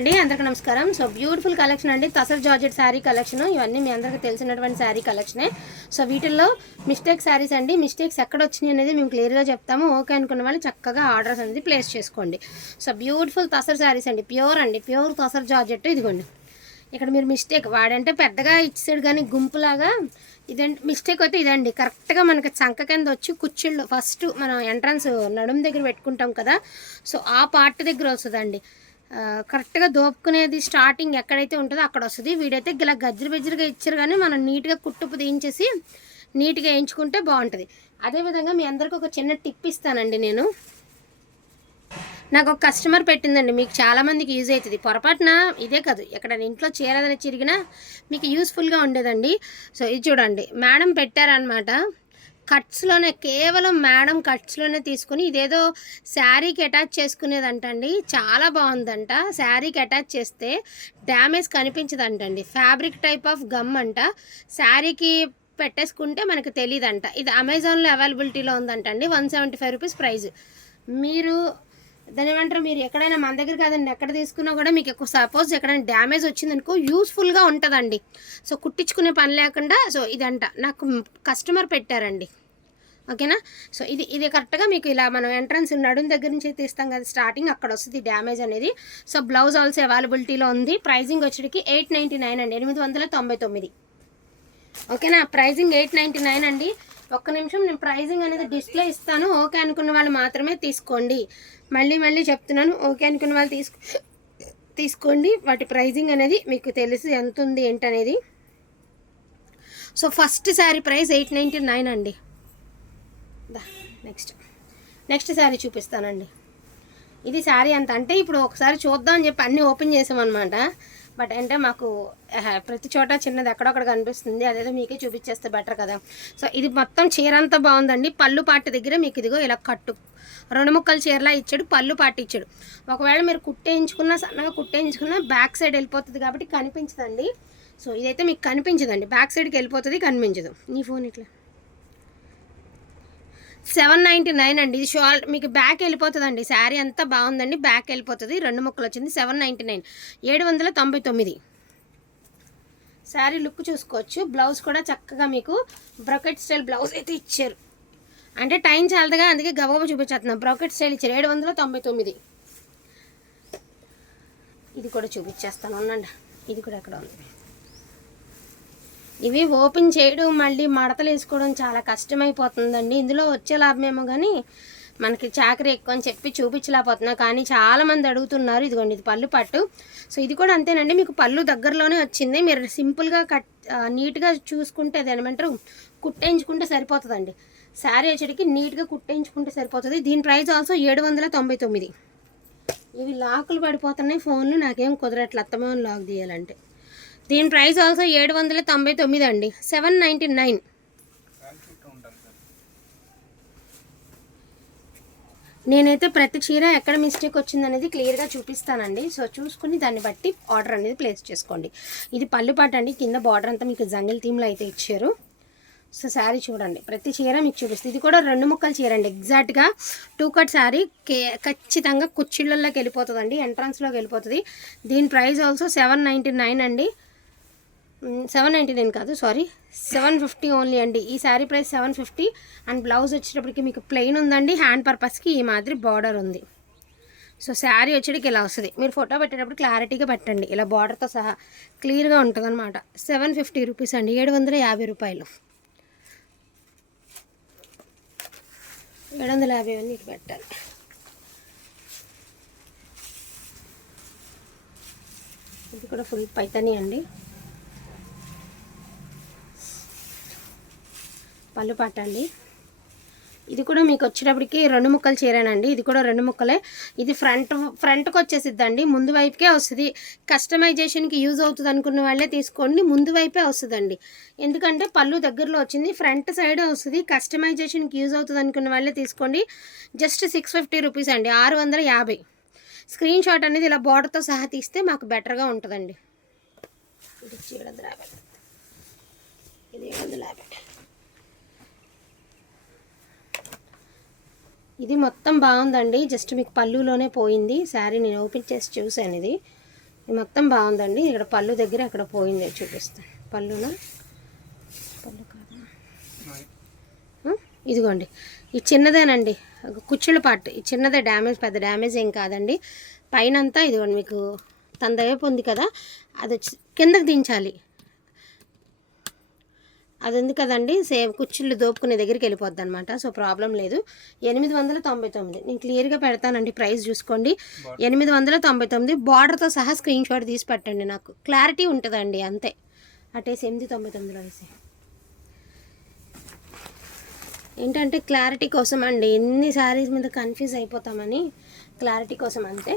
అండి అందరికి నమస్కారం. సో బ్యూటిఫుల్ కలెక్షన్ అండి. తసర్ జార్జెట్ శారీ కలెక్షన్ ఇవన్నీ మీ అందరికీ తెలిసినటువంటి శారీ కలెక్షనే సో వీటిల్లో మిస్టేక్ శారీస్ అండి. మిస్టేక్స్ ఎక్కడ వచ్చినాయి అనేది మేము క్లియర్గా చెప్తాము. ఓకే అనుకున్న వాళ్ళు చక్కగా ఆర్డర్స్ అనేది ప్లేస్ చేసుకోండి. సో బ్యూటిఫుల్ తసర్ శారీస్ అండి. ప్యూర్ అండి. ప్యూర్ తసర్ జార్జెట్ ఇదిగోండి. ఇక్కడ మీరు మిస్టేక్ వాడంటే పెద్దగా ఇచ్చాడు కానీ గుంపులాగా ఇదండి. మిస్టేక్ అయితే ఇదండి. కరెక్ట్గా మనకి చంక కింద వచ్చి కుచ్చిళ్ళు. ఫస్ట్ మనం ఎంట్రన్స్ నడుము దగ్గర పెట్టుకుంటాం కదా. సో ఆ పార్ట్ దగ్గర వస్తుందండి. కరెక్ట్గా దోపుకునేది స్టార్టింగ్ ఎక్కడైతే ఉంటుందో అక్కడ వస్తుంది. వీడైతే ఇలా గజ్జరు బెజ్జరిగా ఇచ్చారు కానీ మనం నీట్గా కుట్టుపు తీయించేసి నీట్గా వేయించుకుంటే బాగుంటుంది. అదేవిధంగా మీ అందరికి ఒక చిన్న టిప్ ఇస్తానండి నేను. నాకు ఒక కస్టమర్ పెట్టిందండి. మీకు చాలామందికి యూజ్ అవుతుంది. పొరపాటున ఇదే కాదు ఎక్కడ ఇంట్లో చీరదని చిరిగినా మీకు యూస్ఫుల్గా ఉండేదండి. సో ఇది చూడండి. మేడం పెట్టారనమాట కట్స్లోనే కేవలం మేడం కట్స్లోనే తీసుకుని ఇదేదో శారీకి అటాచ్ చేసుకునేదంటండి. చాలా బాగుందంట. శారీకి అటాచ్ చేస్తే డ్యామేజ్ కనిపించదంటండి. ఫ్యాబ్రిక్ టైప్ ఆఫ్ గమ్ అంట. శారీకి పెట్టేసుకుంటే మనకు తెలియదంట ఇది అమెజాన్లో అవైలబిలిటీలో ఉందంటండి. One seventy five rupees price మీరు దాని ఏమంటారు? మీరు ఎక్కడైనా మన దగ్గర కాదండి ఎక్కడ తీసుకున్నా కూడా మీకు ఎక్కువ సపోజ్ ఎక్కడైనా డ్యామేజ్ వచ్చిందనుకో యూస్ఫుల్గా ఉంటుందండి. సో కుట్టించుకునే పని లేకుండా సో ఇదంట. నాకు కస్టమర్ పెట్టారండి. ఓకేనా? సో ఇది ఇది కరెక్ట్గా మీకు ఇలా మనం ఎంట్రన్స్ నడుం దగ్గర నుంచి తీస్తాం కదా స్టార్టింగ్ అక్కడ వస్తుంది డ్యామేజ్ అనేది. సో బ్లౌజ్ ఆల్సో అవైలబిలిటీలో ఉంది. ప్రైజింగ్ వచ్చేటికి ఎయిట్ నైంటీ నైన్ అండి ఎనిమిది వందల తొంభై తొమ్మిది. ఓకేనా? ప్రైజింగ్ ఎయిట్ నైంటీ నైన్ అండి. ఒక్క నిమిషం నేను ప్రైజింగ్ అనేది డిస్ప్లే ఇస్తాను. ఓకే అనుకున్న వాళ్ళు మాత్రమే తీసుకోండి. మళ్ళీ మళ్ళీ చెప్తున్నాను. ఓకే అనుకున్న వాళ్ళు తీసుకో తీసుకోండి. వాటి ప్రైజింగ్ అనేది మీకు తెలిసి ఎంత ఉంది ఏంటనేది. So first sari price eight ninety nine అండి. నెక్స్ట్. నెక్స్ట్ శారీ చూపిస్తానండి. ఇది శారీ అంత అంటే ఇప్పుడు ఒకసారి చూద్దాం అని చెప్పి అన్నీ ఓపెన్ చేసామన్నమాట. బట్ అంటే మాకు ప్రతి చోట చిన్నది ఎక్కడొక్కడ కనిపిస్తుంది అదేదో మీకే చూపించేస్తే బెటర్ కదా. సో ఇది మొత్తం చీర అంతా బాగుందండి. పళ్ళు పాటి దగ్గర మీకు ఇదిగో ఇలా కట్టు. రెండు ముక్కలు చీరలా ఇచ్చాడు పళ్ళు పాటి ఇచ్చాడు. ఒకవేళ మీరు కుట్టేయించుకున్నా సన్నగా కుట్టేయించుకున్నా బ్యాక్ సైడ్ వెళ్ళిపోతుంది కాబట్టి కనిపించదండి. సో ఇదైతే మీకు కనిపించదండి. బ్యాక్ సైడ్కి వెళ్ళిపోతుంది కనిపించదు. నీ ఫోన్ ఇట్లా. సెవెన్ నైంటీ నైన్ అండి. ఇది షాల్ మీకు బ్యాక్ వెళ్ళిపోతుందండి. శారీ అంతా బాగుందండి. బ్యాక్ వెళ్ళిపోతుంది. రెండు ముక్కలు వచ్చింది. Seven ninety nine. ఏడు వందల తొంభై తొమ్మిది. శారీ లుక్ చూసుకోవచ్చు. బ్లౌజ్ కూడా చక్కగా మీకు బ్రొకెట్ స్టైల్ బ్లౌజ్ అయితే ఇచ్చారు. అంటే టైం చాలదుగా అందుకే గబగబ చూపించేస్తున్నాం. బ్రొకెట్ స్టైల్ ఇచ్చారు. ఏడు వందల తొంభై తొమ్మిది. ఇది కూడా చూపించేస్తాను. ఉండండి. ఇది కూడా ఎక్కడ ఉంది. ఇవి ఓపెన్ చేయడం మళ్ళీ మడతలు వేసుకోవడం చాలా కష్టమైపోతుందండి. ఇందులో వచ్చే లాభమేమో కానీ మనకి చాకరీ ఎక్కువ అని చెప్పి చూపించలేకపోతున్నా. కానీ చాలా మంది అడుగుతున్నారు ఇదిగోండి ఇది పళ్ళు పట్టు. సో ఇది కూడా అంతేనండి. మీకు పళ్ళు దగ్గరలోనే వచ్చింది. మీరు సింపుల్గా కట్ నీట్గా చూసుకుంటే అది ఏమంటారు? కుట్టేయించుకుంటే సరిపోతుందండి. శారీ వచ్చేటికి నీట్గా కుట్టేయించుకుంటే సరిపోతుంది. దీని ప్రైస్ ఆల్సో ఏడు వందల తొంభై తొమ్మిది. ఇవి లాకులు పడిపోతున్నాయి. ఫోన్లు నాకేం కుదరట్లేదు అత్తమే లాక్ తీయాలంటే. దీని ప్రైస్ ఆల్సో ఏడు వందల తొంభై తొమ్మిది అండి సెవెన్ నైంటీ నైన్. నేనైతే ప్రతి చీర ఎక్కడ మిస్టేక్ వచ్చింది అనేది క్లియర్గా చూపిస్తానండి. సో చూసుకుని దాన్ని బట్టి ఆర్డర్ అనేది ప్లేస్ చేసుకోండి. ఇది పళ్ళుపాట అండి. కింద బార్డర్ అంతా మీకు జంగిల్ థీమ్లో అయితే ఇచ్చారు. సో శారీ చూడండి. ప్రతి చీర మీకు చూపిస్తుంది. ఇది కూడా రెండు ముక్కల చీర అండి. ఎగ్జాక్ట్గా టూ కట్ శారీ కే ఖచ్చితంగా కుచ్చిళ్ళల్లోకి వెళ్ళిపోతుందండి. ఎంట్రన్స్లోకి వెళ్ళిపోతుంది. దీని price also seven ninety nine అండి. సెవెన్ నైంటీ నైన్ కాదు సారీ సెవెన్ ఫిఫ్టీ ఓన్లీ అండి. ఈ sari price seven fifty and blouse వచ్చేటప్పటికి మీకు ప్లెయిన్ ఉందండి. హ్యాండ్ పర్పస్కి ఈ మాదిరి బార్డర్ ఉంది. సో శారీ వచ్చేటికి ఇలా వస్తుంది. మీరు ఫోటో పెట్టేటప్పుడు క్లారిటీగా పెట్టండి. ఇలా బార్డర్తో సహా క్లియర్గా ఉంటుంది అనమాట సెవెన్ ఫిఫ్టీ రూపీస్ అండి. ఏడు వందల యాభై రూపాయలు. ఏడు వందల యాభై ఇటు పెట్టాలి. ఇది కూడా ఫుల్ పైతని అండి. పళ్ళు పట్టండి ఇది కూడా మీకు వచ్చేటప్పటికి రెండు ముక్కలు చీరేనండి. ఇది కూడా రెండు ముక్కలే. ఇది ఫ్రంట్ ఫ్రంట్కి వచ్చేసిద్దండి ముందు వైపుకే వస్తుంది. కస్టమైజేషన్కి యూజ్ అవుతుంది అనుకున్న వాళ్ళే తీసుకోండి. ముందు వైపే వస్తుందండి. ఎందుకంటే పళ్ళు దగ్గరలో వచ్చింది. ఫ్రంట్ సైడ్ వస్తుంది. కస్టమైజేషన్కి యూజ్ అవుతుంది అనుకున్న వాళ్ళే తీసుకోండి. జస్ట్ సిక్స్ ఫిఫ్టీ రూపీస్ అండి. ఆరు వందల యాభై. స్క్రీన్ షాట్ అనేది ఇలా బార్డర్తో సహా తీస్తే మాకు బెటర్గా ఉంటుందండి. ఇది ఏడు వందల యాభై. ఇది ఏడు వందల యాభై. ఇది మొత్తం బాగుందండి. జస్ట్ మీకు పళ్ళులోనే పోయింది. శారీ నేను ఓపెన్ చేసి చూశాను ఇది. ఇది మొత్తం బాగుందండి. ఇక్కడ పళ్ళు దగ్గర అక్కడ పోయింది. చూపిస్తాను పళ్ళున? పళ్ళు కాదు. ఇదిగోండి. ఈ చిన్నదేనండి. కుచ్చుళ్ళ పార్ట్. ఈ చిన్నదే డ్యామేజ్ పెద్ద డ్యామేజ్ ఏం కాదండి. పైన అంతా ఇదిగోండి మీకు తన వైపు ఉంది కదా. అది కిందకి దించాలి. అది ఉంది కదండి? సేమ్ కుచ్చుళ్ళు దోపుకునే దగ్గరికి వెళ్ళిపోద్ది అనమాట సో ప్రాబ్లం లేదు. ఎనిమిది వందల తొంభై తొమ్మిది. నేను క్లియర్గా పెడతానండి ప్రైస్ చూసుకోండి. ఎనిమిది వందల తొంభై తొమ్మిది బార్డర్తో సహా స్క్రీన్ షాట్ తీసి పెట్టండి నాకు. క్లారిటీ ఉంటుందండి అంతే. అటేసి ఎనిమిది తొంభై తొమ్మిదిలో వేసి ఏంటంటే క్లారిటీ కోసం అండి. ఎన్ని శారీస్ మీద కన్ఫ్యూజ్ అయిపోతామని క్లారిటీ కోసం అంతే.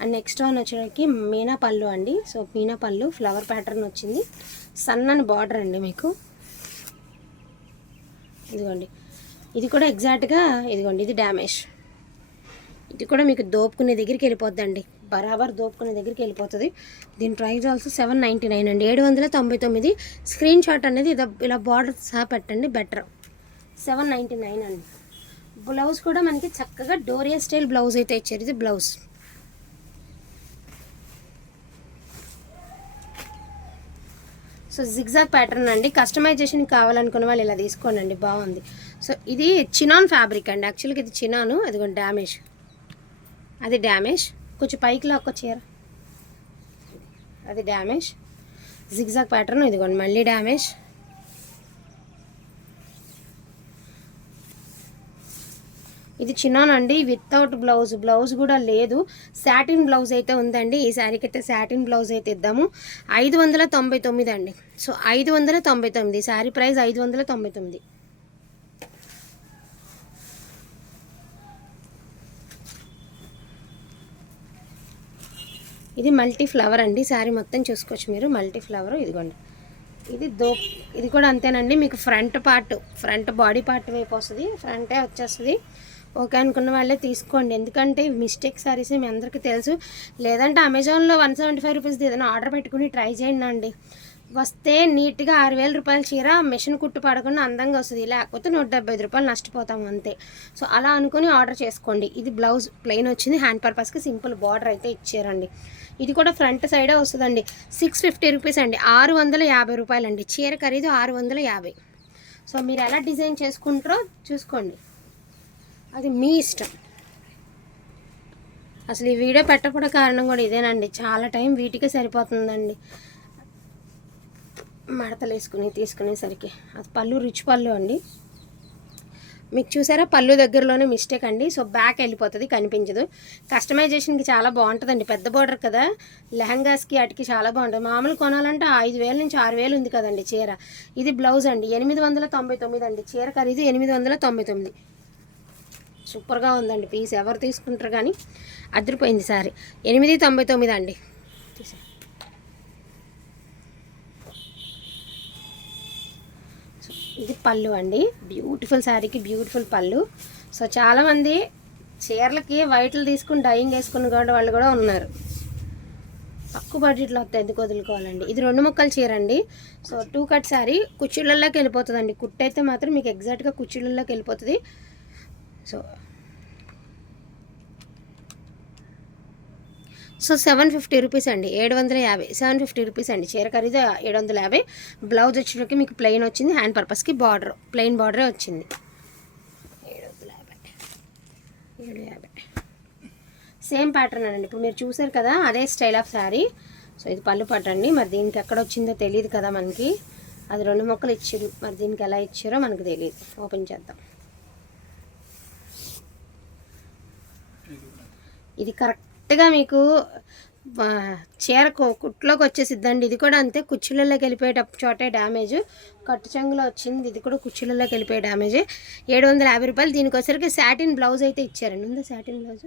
అండ్ నెక్స్ట్ వన్ వచ్చేసరికి మీనా పళ్ళు అండి. సో మీనా పళ్ళు ఫ్లవర్ ప్యాటర్న్ వచ్చింది. సన్నని బార్డర్ అండి మీకు. ఇదిగోండి. ఇది కూడా ఎగ్జాక్ట్గా ఇదిగోండి ఇది డ్యామేజ్. ఇది కూడా మీకు దోపుకునే దగ్గరికి వెళ్ళిపోద్దండి. బరాబర్ దోపుకునే దగ్గరికి వెళ్ళిపోతుంది. దీని price also seven ninety nine అండి. ఏడు వందల తొంభై తొమ్మిది. స్క్రీన్ షాట్ అనేది ఇలా బార్డర్ సహా పెట్టండి బెటర్. సెవెన్ నైంటీ నైన్ అండి. బ్లౌజ్ కూడా మనకి చక్కగా డోరియా స్టైల్ బ్లౌజ్ అయితే ఇచ్చారు. ఇది బ్లౌజ్. సో జిగ్జాగ్ ప్యాటర్న్ అండి. కస్టమైజేషన్ కావాలనుకున్న వాళ్ళు ఇలా తీసుకోండి బాగుంది. సో ఇది చినాన్ ఫ్యాబ్రిక్ అండి. యాక్చువల్గా ఇది చినాను. అదిగోండి డ్యామేజ్ అది డ్యామేజ్ కొంచెం పైకి లాక్క చీర. అది డ్యామేజ్ జిగ్జాగ్ ప్యాటర్న్ ఇదిగోండి. మళ్ళీ డ్యామేజ్ ఇది చిన్నానండి వితౌట్ బ్లౌజ్ బ్లౌజ్ కూడా లేదు. శాటిన్ బ్లౌజ్ అయితే ఉందండి. ఈ శారీకి అయితే శాటిన్ బ్లౌజ్ అయితే ఇద్దాము. ఐదు వందల తొంభై తొమ్మిది అండి. సో ఐదు వందల తొంభై తొమ్మిది. శారీ ప్రైస్ ఐదు వందల తొంభై తొమ్మిది. ఇది మల్టీ ఫ్లవర్ అండి శారీ మొత్తం చూసుకోవచ్చు మీరు. మల్టీ ఫ్లవర్ ఇదిగోండి. ఇది దో ఇది కూడా అంతేనండి. మీకు front part front body part వైపు వస్తుంది. ఫ్రంటే వచ్చేస్తుంది. ఓకే అనుకున్న వాళ్ళే తీసుకోండి. ఎందుకంటే మిస్టేక్ సారీస్ మీ అందరికీ తెలుసు. లేదంటే అమెజాన్లో వన్ సెవెంటీ ఫైవ్ రూపీస్ది ఏదైనా ఆర్డర్ పెట్టుకుని ట్రై చేయండి అండి. వస్తే నీట్గా ఆరు వేల రూపాయల చీర మిషన్ కుట్టు పడకుండా అందంగా వస్తుంది. లేకపోతే నూట డెబ్బై ఐదు రూపాయలు నష్టపోతాం అంతే. సో అలా అనుకుని ఆర్డర్ చేసుకోండి. ఇది బ్లౌజ్ ప్లెయిన్ వచ్చింది. హ్యాండ్ పర్పస్కి సింపుల్ బార్డర్ అయితే ఇచ్చారండి. ఇది కూడా ఫ్రంట్ సైడే వస్తుందండి. సిక్స్ ఫిఫ్టీ రూపీస్ అండి. ఆరు వందల యాభై రూపాయలండి. చీర ఖరీదు ఆరు వందల యాభై. సో మీరు ఎలా డిజైన్ చేసుకుంటారో చూసుకోండి. అది మీ ఇష్టం. అసలు ఈ వీడియో పెట్టకపోవడం కారణం కూడా ఇదేనండి. చాలా టైం వీటికే సరిపోతుందండి. మడతలు వేసుకుని తీసుకునేసరికి. అది పళ్ళు రిచ్ పళ్ళు అండి. మీకు చూసారా? పళ్ళు దగ్గరలోనే మిస్టేక్ అండి. సో బ్యాక్ వెళ్ళిపోతుంది కనిపించదు. కస్టమైజేషన్కి చాలా బాగుంటుందండి. పెద్ద బార్డర్ కదా. లెహంగాస్కి వాటికి చాలా బాగుంటుంది. మామూలు కొనాలంటే ఐదు వేల నుంచి ఆరు వేలు ఉంది కదండి చీర. ఇది బ్లౌజ్ అండి. ఎనిమిది వందల తొంభై తొమ్మిది అండి. చీర ఖరీదు ఎనిమిది వందల తొంభై తొమ్మిది. సూపర్గా ఉందండి. పీస్ ఎవరు తీసుకుంటారు కానీ అదిరిపోయింది సారీ. ఎనిమిది తొంభై తొమ్మిది అండి. ఇది పళ్ళు అండి. బ్యూటిఫుల్ శారీకి బ్యూటిఫుల్ పళ్ళు. సో చాలామంది చీరలకి వైట్లు తీసుకుని డైయింగ్ వేసుకుని కూడా వాళ్ళు కూడా ఉన్నారు. తక్కువ బడ్జెట్లో వస్తాయి. ఎందుకు వదులుకోవాలండి? ఇది రెండు ముక్కలు చీర అండి. సో టూ కట్ శారీ కుర్చీలలోకి వెళ్ళిపోతుందండి. కుట్టు అయితే మాత్రం మీకు ఎగ్జాక్ట్గా కుర్చీలలోకి వెళ్ళిపోతుంది. So so seven fifty rupees అండి ఏడు వందల యాభై సెవెన్ ఫిఫ్టీ రూపీస్ అండి. చీర ఖరీదు ఏడు వందల యాభై. బ్లౌజ్ వచ్చేటప్పటికి మీకు ప్లెయిన్ వచ్చింది హ్యాండ్ పర్పస్కి బార్డర్ ప్లెయిన్ బార్డరే వచ్చింది. ఏడు వందల యాభై ఏడు యాభై. సేమ్ ప్యాటర్న్ అండి ఇప్పుడు మీరు చూసారు కదా అదే స్టైల్ ఆఫ్ శారీ. సో ఇది పళ్ళు పట్టండి మరి దీనికి ఎక్కడ వచ్చిందో తెలియదు కదా మనకి. అది రెండు మొక్కలు ఇచ్చారు మరి దీనికి ఎలా ఇచ్చారో మనకు తెలియదు. ఓపెన్ చేద్దాం. ఇది కరెక్ట్గా మీకు చీర కుట్లోకి వచ్చేసిద్దండి. ఇది కూడా అంతే కుర్చీలలోకి వెళ్ళిపోయేటప్పుడు చోటే డ్యామేజ్. కట్టు చెంగులో వచ్చింది ఇది కూడా కుర్చీలలోకి వెళ్ళిపోయే డ్యామేజ్. ఏడు వందల యాభై రూపాయలు దీనికి శాటిన్ బ్లౌజ్ అయితే ఇచ్చారండి. ఉందా శాటిన్ బ్లౌజ్?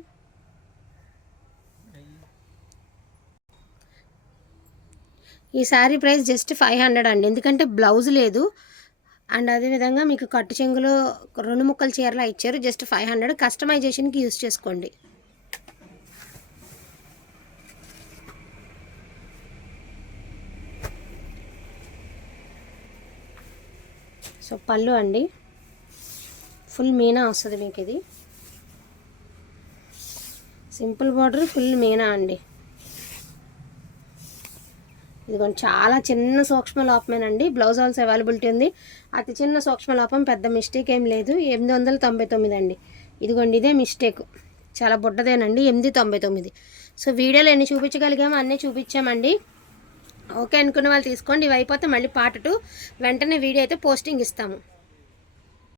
ఈ sari price just five hundred అండి. ఎందుకంటే బ్లౌజ్ లేదు. అండ్ అదేవిధంగా మీకు కట్టు చెంగులో రెండు ముక్కల చీరలా ఇచ్చారు. Just five hundred. కస్టమైజేషన్కి యూస్ చేసుకోండి. సో పళ్ళు అండి. ఫుల్ మీనా వస్తుంది మీకు ఇది సింపుల్ బార్డర్ ఫుల్ మీనా అండి. ఇదిగోండి చాలా చిన్న సూక్ష్మ లోపమేనండి. బ్లౌజ్ ఆల్స్ అవైలబిలిటీ ఉంది. అతి చిన్న సూక్ష్మ లోపం పెద్ద మిస్టేక్ ఏం లేదు. ఎనిమిది వందల తొంభై తొమ్మిది అండి. ఇదిగోండి ఇదే మిస్టేక్ చాలా బుడ్డదేనండి. ఎనిమిది తొంభై తొమ్మిది. సో వీడియోలో ఎన్ని చూపించగలిగామో అన్నీ చూపించామండి. ఓకే అనుకున్న వాళ్ళు తీసుకోండి. ఇవి అయిపోతే మళ్ళీ పార్ట్ టూ. వెంటనే వీడియో అయితే పోస్టింగ్ ఇస్తాము.